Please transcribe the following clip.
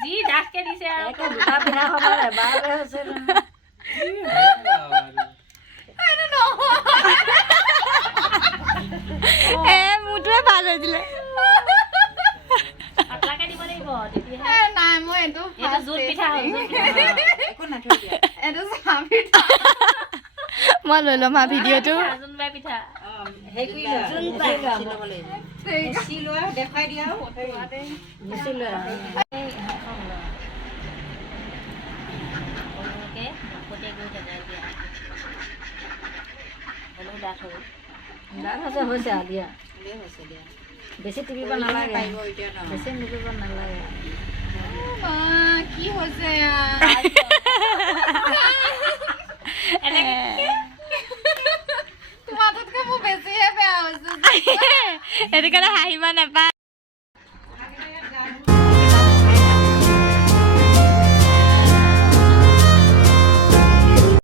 যি ডাককে দিছে আৰু দুটা পিঠা খাব এবাৰতে হৈছে মোৰটোৱে ভাল হৈছিলে পাতলাকে দিব লাগিব নাই মই এইটো জোল পিঠা একো নাথৈ দিয়া এইটো চাহ পিঠা মই লৈ ল'ম ভিডিঅ'টো জোনবাই পিঠা দেখাই দিয়া হৈছে দিয়া বেছি টিপিব নালাগে বেছি টিপিব নালাগে কি হৈছে তোমাতকৈ মোৰ বেছিহে বেয়া হৈছে সেইটো কাৰণে হাঁহিব নাপায়